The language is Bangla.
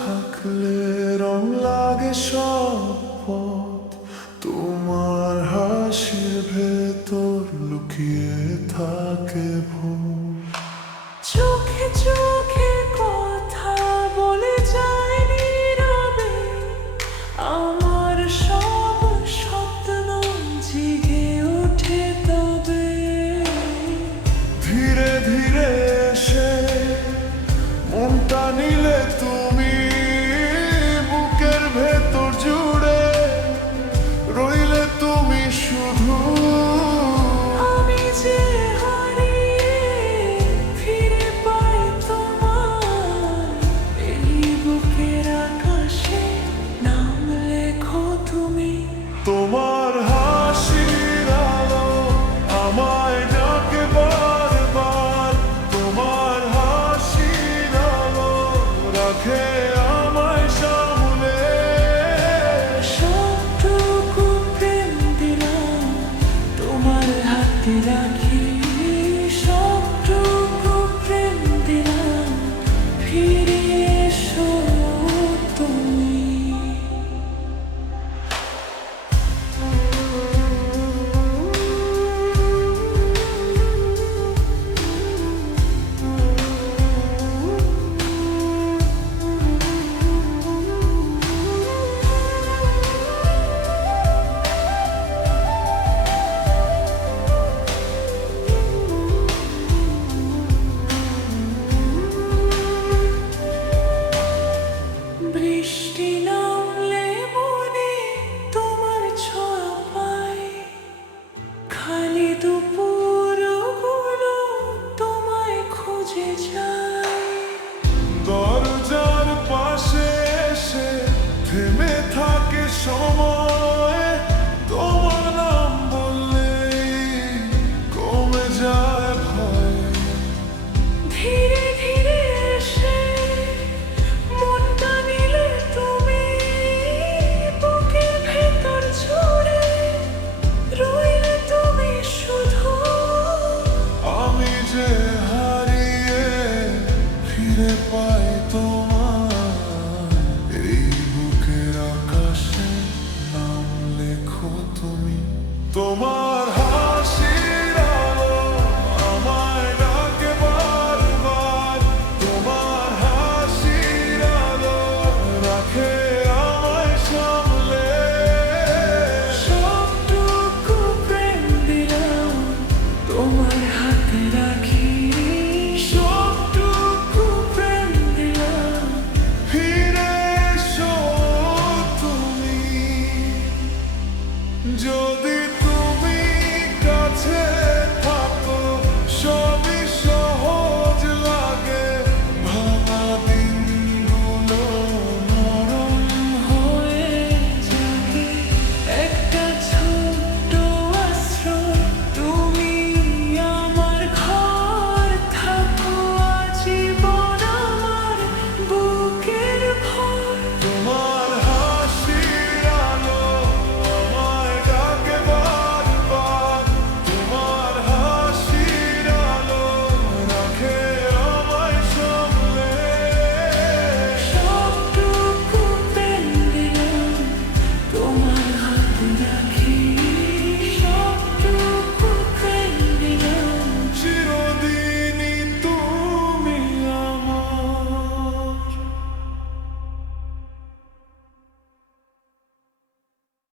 থাকলে রং লাগে সব পথ, তোমার হাসির ভেতর লুকিয়ে থাকে ভুল। চোখে চোখে কথা বলে যায় নীরবে, আমার সব স্বপ্ন জেগে ওঠে তবে। ধীরে ধীরে এসে মনটা নিলে তুমি, বুকের ভেতর জুড়ে রইলে তুমি শুধু। আমি যে হারিয়ে ফিরে পাই তোমায়, এই বুকের আকাশে নাম লেখো তুমি। তোমার হাসির আলো আমায় ডাকে বারবার, তোমার হাসির আলো রাখে আমায় সামলে। সবটুকু প্রেম দিলাম তোমার হাতে রাখি, সবটুকু প্রেম দিলাম, ফিরে এসো তুমি। বৃষ্টি